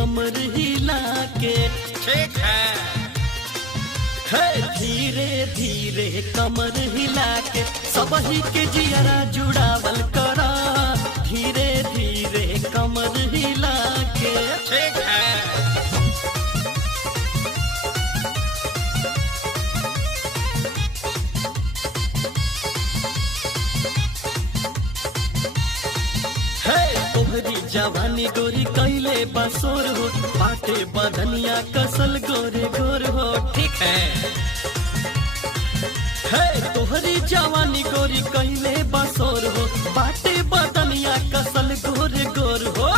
कमर हिला के। ठीक है। धीरे धीरे कमर हिला के सबही के जियरा जुड़ावल करा। धीरे धीरे कमर हिला के। ठीक है। तोहरी जवानी गोरी कैले बसोर हो, बाटे बदनिया कसल गोरे गोर हो। ठीक है। तोहरी जवानी गोरी कैले बसोर हो, बाटे बदनिया कसल गोरे गोर हो।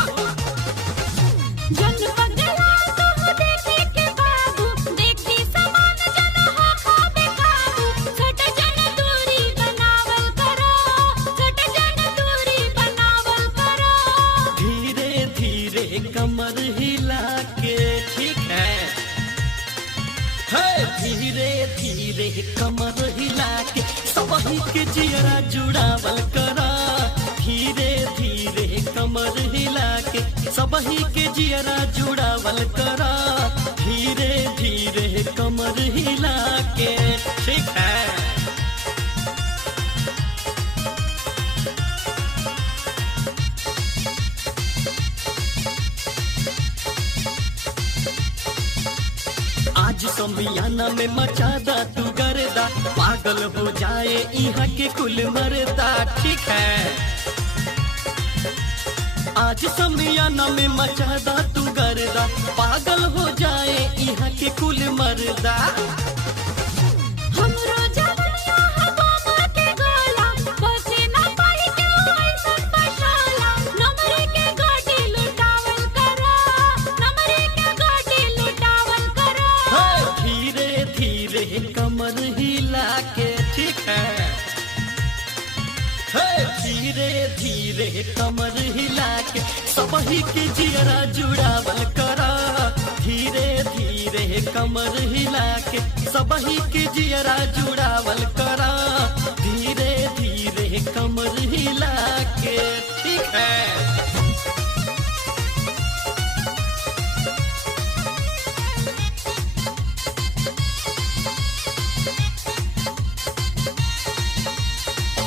कमर हिला के। ठीक है। धीरे धीरे कमर हिला के सबही के जियरा जुड़ावल करा। धीरे धीरे कमर हिला के सबही के जियरा जुड़ावल करा। धीरे धीरे कमर हिला के। ठीक है। आज समियाना में मचादा तू गर्दा, पागल हो जाए यहाँ के कुल मरदा। ठीक है। आज समियाना में मचादा तू गर्दा, पागल हो जाए यहाँ के कुल मरदा। कमर हिला के। ठीक है। धीरे धीरे कमर हिला के सबही के जियरा जुड़ावल करा। धीरे धीरे कमर हिला के सबही के जियरा जुड़ावल करा। धीरे धीरे कमर हिला के। ठीक है।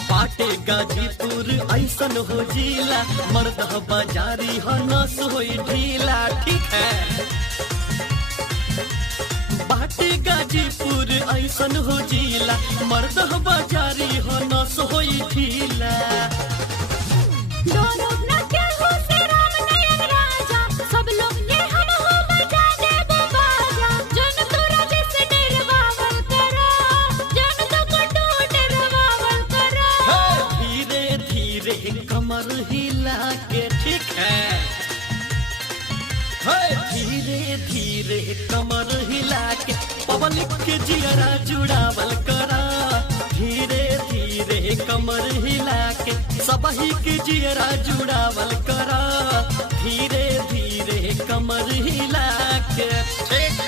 बाटे गाजीपुर ऐसन हो जिला, मर्द बाजारी हो नस हो ढीला। ठीक है। बाटे गाजीपुर ऐसन हो जिला, मर्द बाजारी हो नस हो ढीला। सब लोग ने हम हो बजा दे बाजा, जन तोरा जैसे डरवावल करा, जन तो को डरवावल करा। धीरे धीरे कमर हिला के। ठीक है। धीरे धीरे कमर हिला के पब्लिक के जियरा जुड़ावल करा। धीरे धीरे कमर हिला के सबही के जियरा जुड़ावल करा। धीरे धीरे कमर हिला के। ठीक